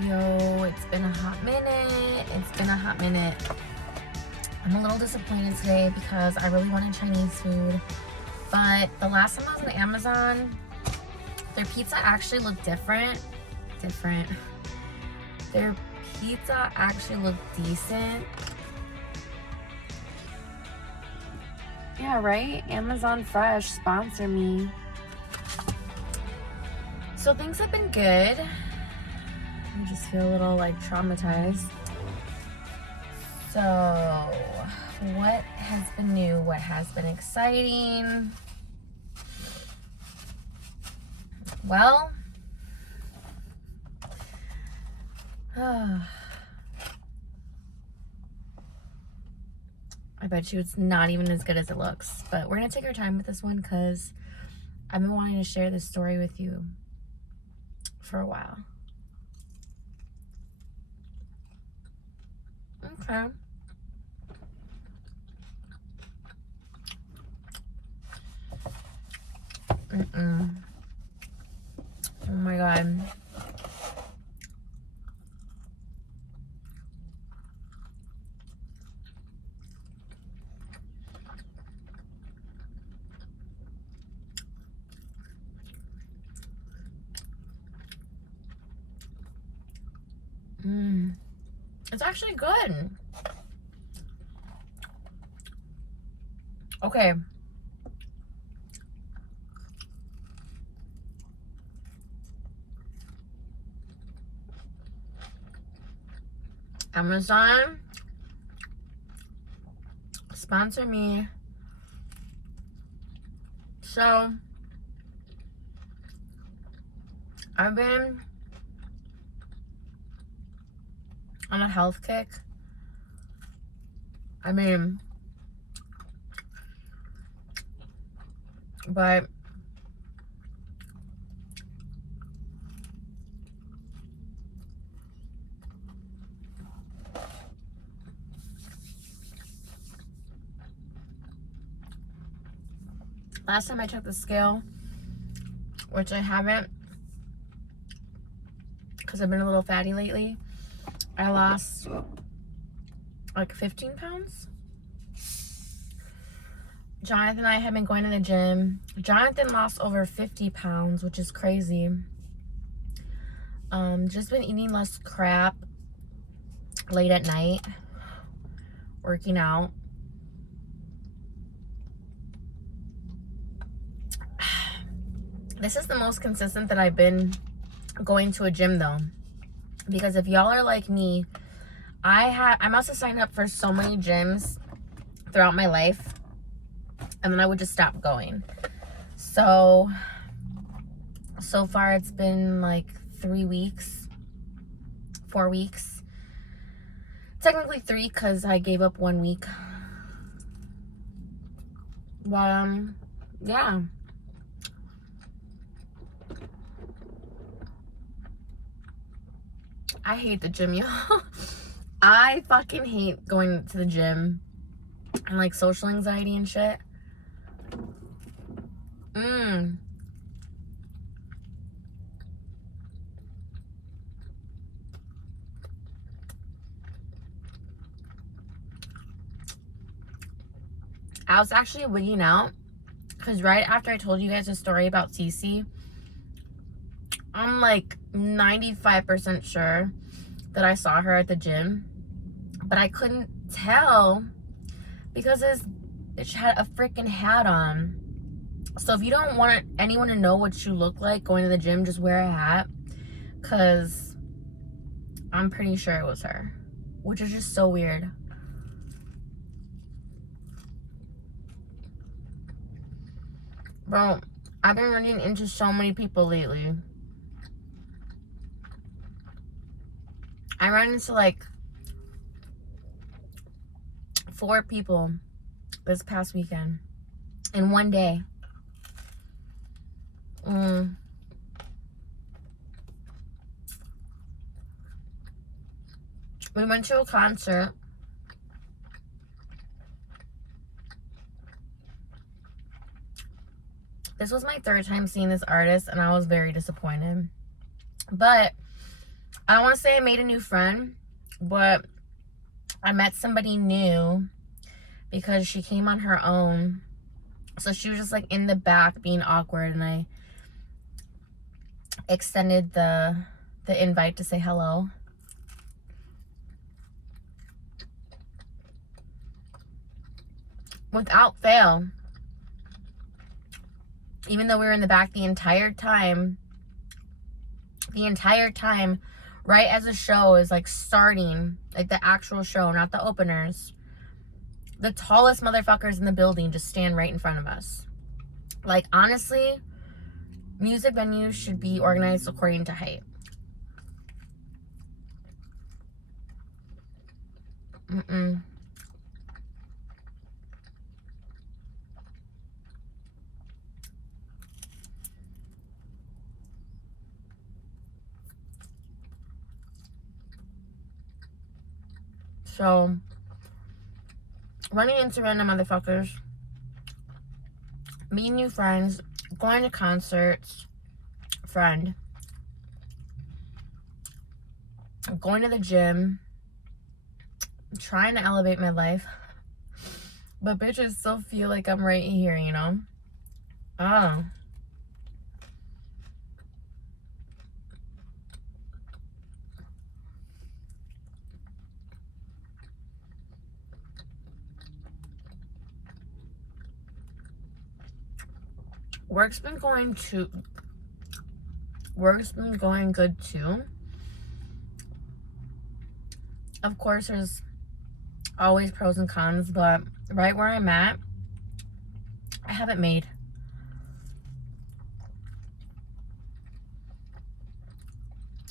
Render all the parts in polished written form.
Yo, it's been a hot minute. I'm a little disappointed today because I really wanted Chinese food. But the last time I was on Amazon, their pizza actually looked different. Their pizza actually looked decent. Yeah, right? Amazon Fresh, sponsor me. So things have been good. I just feel a little like traumatized. So, what has been new? What has been exciting? Well, I bet you it's not even as good as it looks. But we're going to take our time with this one because I've been wanting to share this story with you for a while. Okay. Oh my God. It's actually good. Okay. Amazon, sponsor me. So, I've been on a health kick. But last time I took the scale, which I haven't because I've been a little fatty lately, I lost like 15 pounds. Jonathan and I have been going to the gym. Jonathan lost over 50 pounds, which is crazy. Just been eating less crap late at night, working out. This is the most consistent that I've been going to a gym though, because if y'all are like me, I must have signed up for so many gyms throughout my life, and then I would just stop going. So far it's been like 3 weeks, 4 weeks, technically 3 because I gave up 1 week. But yeah, I hate the gym, y'all. I fucking hate going to the gym and like social anxiety and shit. I was actually wigging out because right after I told you guys a story about Cece, I'm like 95% sure that I saw her at the gym, but I couldn't tell because it had a freaking hat on. So if you don't want anyone to know what you look like going to the gym, just wear a hat, because I'm pretty sure it was her, which is just so weird. Bro, I've been running into so many people lately. I ran into like 4 people this past weekend in one day. We went to a concert. This was my 3rd time seeing this artist, and I was very disappointed. But I don't want to say I made a new friend, but I met somebody new because she came on her own. So she was just like in the back being awkward, and I extended the invite to say hello. Without fail, even though we were in the back the entire time, right as the show is like starting, like the actual show, not the openers, the tallest motherfuckers in the building just stand right in front of us. Like, honestly, music venues should be organized according to height. So, running into random motherfuckers, meeting new friends, going to concerts, friend, going to the gym, trying to elevate my life, but bitches still feel like I'm right here, you know? Oh. Work's been going good too. Of course, there's always pros and cons, but right where I'm at, I haven't made.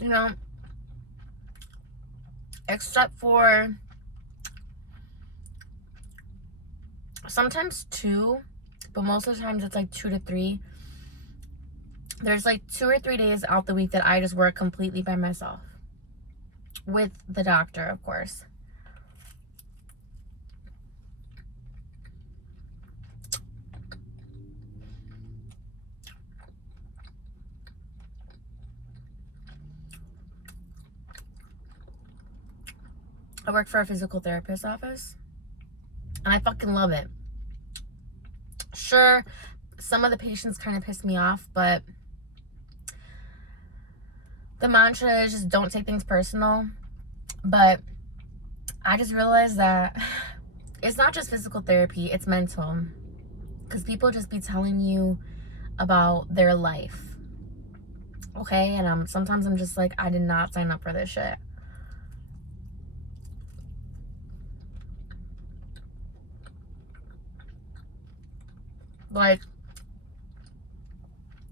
You know, except for sometimes 2, but most of the times it's like 2 to 3. There's like 2 or 3 days out the week that I just work completely by myself. With the doctor, of course. I work for a physical therapist office, and I fucking love it. Sure, some of the patients kind of piss me off, but the mantra is just don't take things personal. But I just realized that it's not just physical therapy, it's mental. Because people just be telling you about their life. Okay? And sometimes I'm just like, I did not sign up for this shit. Like,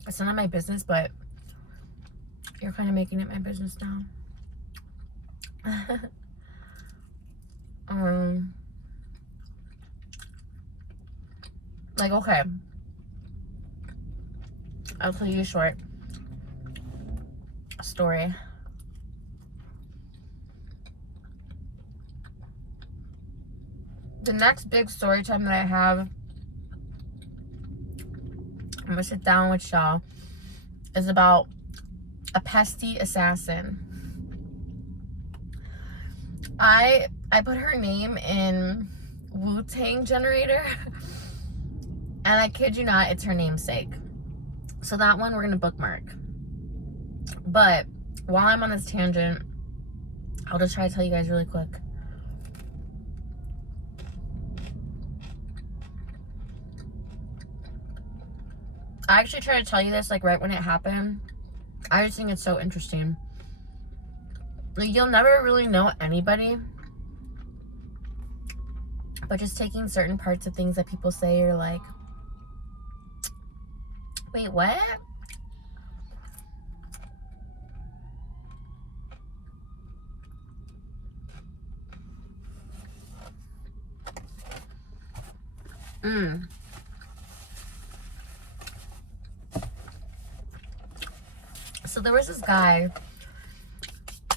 it's none of my business, but you're kind of making it my business now. Like, okay, I'll tell you a short story. The next big story time that I have, I'm gonna sit down with y'all, is about a pesty assassin. I put her name in Wu-Tang generator, and I kid you not, it's her namesake. So that one we're gonna bookmark. But while I'm on this tangent, I'll just try to tell you guys really quick. I actually tried to tell you this like right when it happened. I just think it's so interesting. Like, you'll never really know anybody, but just taking certain parts of things that people say, you're like, wait, what? So there was this guy.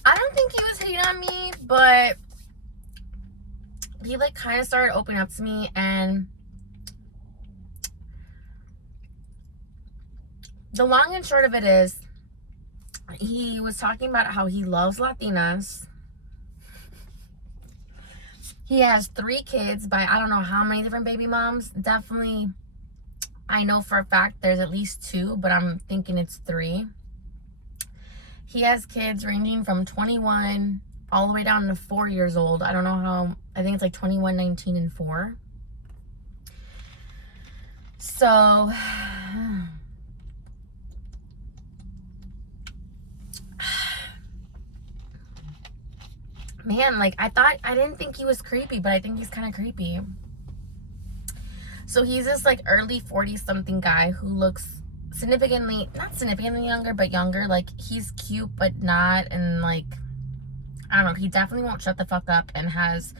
I don't think he was hating on me, but he like kind of started opening up to me, and the long and short of it is, he was talking about how he loves Latinas. He has 3 kids by I don't know how many different baby moms. Definitely, I know for a fact there's at least 2, but I'm thinking it's 3. He has kids ranging from 21 all the way down to 4 years old. I don't know how, I think it's like 21, 19, and 4. So, man, like I didn't think he was creepy, but I think he's kind of creepy. So he's this like early 40 something guy who looks not significantly younger, but younger. Like he's cute, but not. And like, I don't know, he definitely won't shut the fuck up and has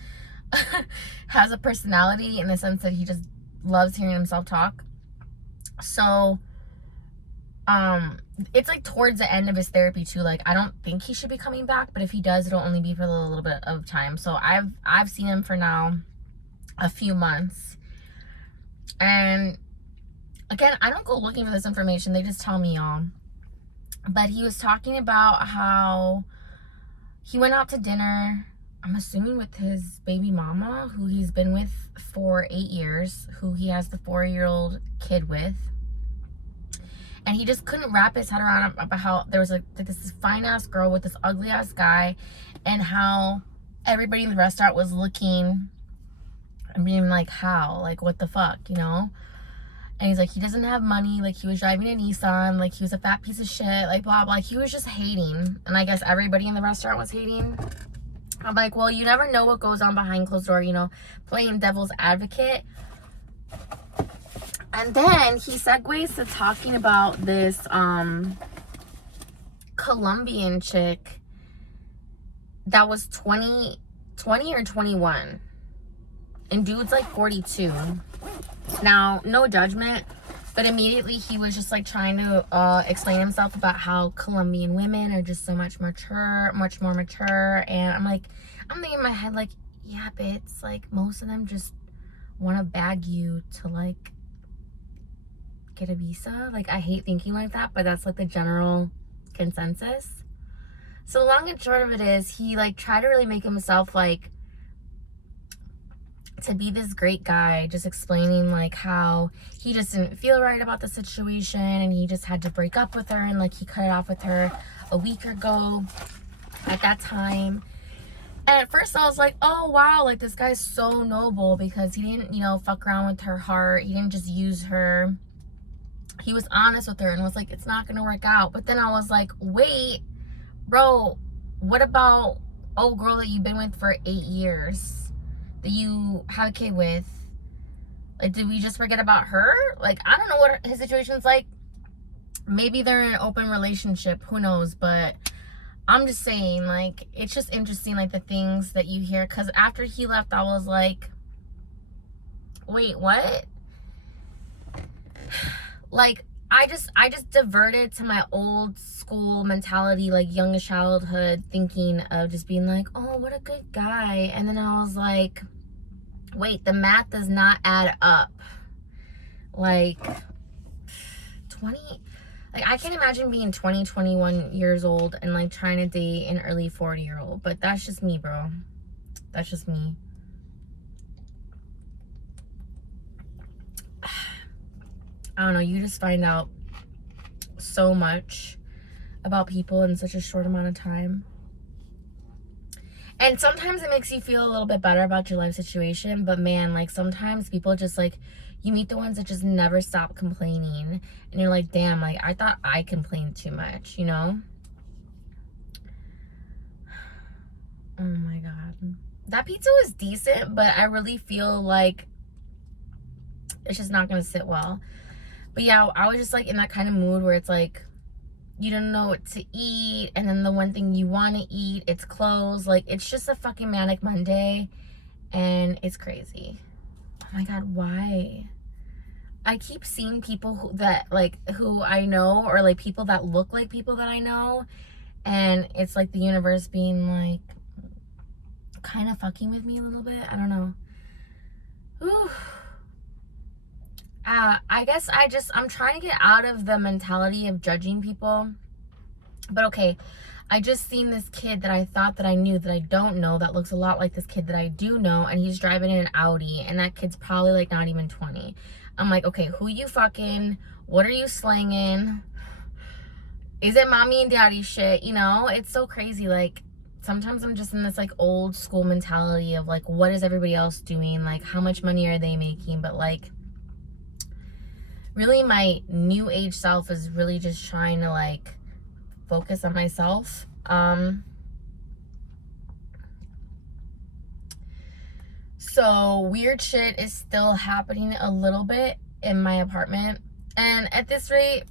a personality in the sense that he just loves hearing himself talk. So, it's like towards the end of his therapy too. Like I don't think he should be coming back, but if he does, it'll only be for a little bit of time. So I've seen him for now a few months. And again, I don't go looking for this information. They just tell me, y'all. But he was talking about how he went out to dinner, I'm assuming with his baby mama, who he's been with for 8 years, who he has the 4-year-old kid with. And he just couldn't wrap his head around about how there was like this fine ass girl with this ugly ass guy, and how everybody in the restaurant was looking and being like, how? Like, what the fuck, you know? And he's like, he doesn't have money. Like, he was driving a Nissan. Like, he was a fat piece of shit. Like, blah, blah. Like, he was just hating. And I guess everybody in the restaurant was hating. I'm like, well, you never know what goes on behind closed door, you know, playing devil's advocate. And then he segues to talking about this Colombian chick that was 20 or 21. And dude's like 42. Now, no judgment, but immediately he was just like trying to explain himself about how Colombian women are just so much more mature. And I'm thinking in my head, like, yeah, bitch, like most of them just want to bag you to like get a visa. Like, I hate thinking like that, but that's like the general consensus. So the long and short of it is, he like tried to really make himself like to be this great guy, just explaining like how he just didn't feel right about the situation and he just had to break up with her, and like he cut it off with her a week ago at that time. And at first I was like, oh wow, like this guy's so noble because he didn't, you know, fuck around with her heart. He didn't just use her. He was honest with her and was like, it's not gonna work out. But then I was like, wait, bro, what about old girl that you've been with for 8 years that you have a kid with? Like, did we just forget about her? Like, I don't know what his situation's like. Maybe they're in an open relationship, who knows? But I'm just saying, like, it's just interesting, like the things that you hear. Because after he left, I was like, wait, what? Like, I just diverted to my old school mentality, like youngest childhood thinking of just being like, oh, what a good guy. And then I was like, wait, the math does not add up. Like 20, like I can't imagine being 20, 21 years old and like trying to date an early 40-year-old. But that's just me, bro. That's just me. I don't know, you just find out so much about people in such a short amount of time. And sometimes it makes you feel a little bit better about your life situation, but man, like sometimes people just like, you meet the ones that just never stop complaining, and you're like, damn, like I thought I complained too much, you know? Oh my God. That pizza was decent, but I really feel like it's just not gonna sit well. But yeah, I was just like in that kind of mood where it's like, you don't know what to eat, and then the one thing you want to eat, it's closed. Like, it's just a fucking manic Monday, and it's crazy. Oh my God, why? I keep seeing people who I know, or like people that look like people that I know, and it's like the universe being like kind of fucking with me a little bit. I don't know. Ooh. I guess I'm trying to get out of the mentality of judging people But okay, I just seen this kid that I thought that I knew that I don't know that looks a lot like this kid that I do know, and he's driving in an Audi, and that kid's probably like not even 20. I'm like, okay, who you fucking? What are you slanging? Is it mommy and daddy shit? You know, it's so crazy. Like, sometimes I'm just in this like old school mentality of like, what is everybody else doing? Like, how much money are they making? But like, really my new age self is really just trying to like focus on myself. So weird shit is still happening a little bit in my apartment, and at this rate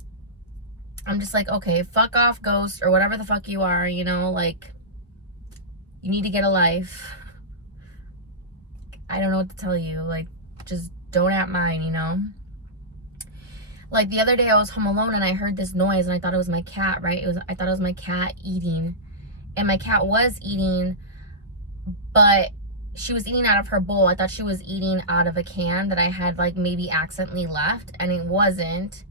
I'm just like, okay, fuck off, ghost, or whatever the fuck you are, you know, like, you need to get a life. I don't know what to tell you. Like, just don't at mine, you know? Like, the other day I was home alone and I heard this noise and I thought it was my cat, right? I thought it was my cat eating. And my cat was eating, but she was eating out of her bowl. I thought she was eating out of a can that I had, like, maybe accidentally left, and it wasn't.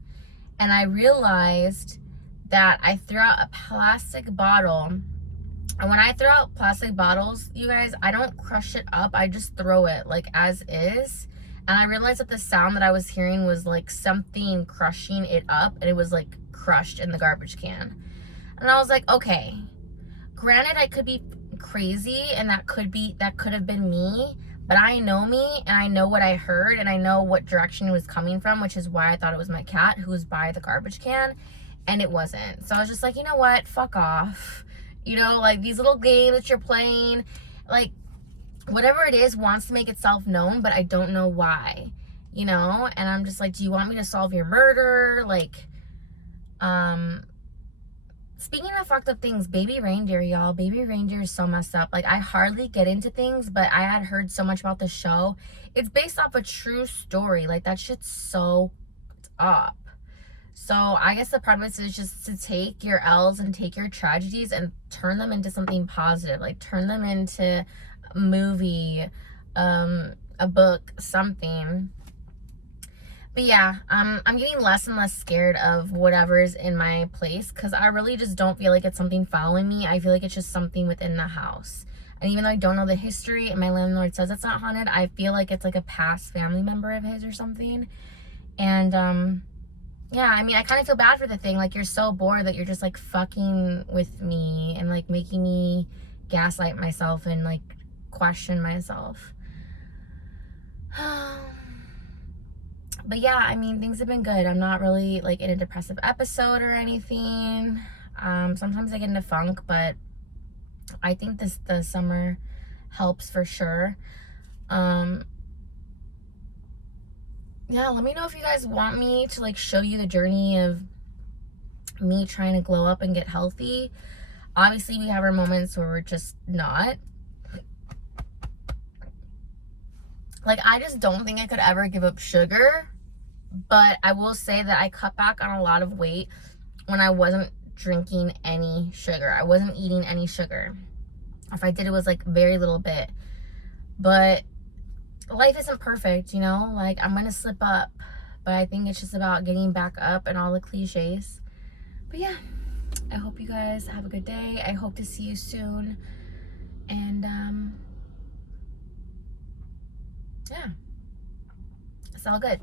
And I realized that I threw out a plastic bottle. And when I throw out plastic bottles, you guys, I don't crush it up. I just throw it like as is. And I realized that the sound that I was hearing was like something crushing it up, and it was like crushed in the garbage can. And I was like, okay, granted I could be crazy and that could have been me, but I know me and I know what I heard and I know what direction it was coming from, which is why I thought it was my cat who was by the garbage can, and it wasn't. So I was just like, you know what, fuck off. You know, like, these little games that you're playing, like, whatever it is wants to make itself known, but I don't know why, you know? And I'm just like, do you want me to solve your murder? Like, speaking of fucked up things, baby reindeer, y'all. Baby reindeer is so messed up. Like, I hardly get into things, but I had heard so much about the show. It's based off a true story. Like, that shit's so up. So I guess the premise is just to take your L's and take your tragedies and turn them into something positive. Like, turn them into a movie, a book, something. But yeah, I'm getting less and less scared of whatever's in my place, because I really just don't feel like it's something following me. I feel like it's just something within the house. And even though I don't know the history and my landlord says it's not haunted, I feel like it's like a past family member of his or something. And yeah, I mean, I kind of feel bad for the thing. Like, you're so bored that you're just, like, fucking with me and, like, making me gaslight myself and, like, question myself. But, yeah, I mean, things have been good. I'm not really, like, in a depressive episode or anything. Sometimes I get into funk, but I think the summer helps for sure. Yeah, let me know if you guys want me to like show you the journey of me trying to glow up and get healthy. Obviously, we have our moments where we're just not. Like, I just don't think I could ever give up sugar, but I will say that I cut back on a lot of weight when I wasn't drinking any sugar. I wasn't eating any sugar. If I did, it was like very little bit. But life isn't perfect, you know? Like, I'm gonna slip up, but I think it's just about getting back up and all the cliches. But yeah, I hope you guys have a good day. I hope to see you soon. And yeah, it's all good.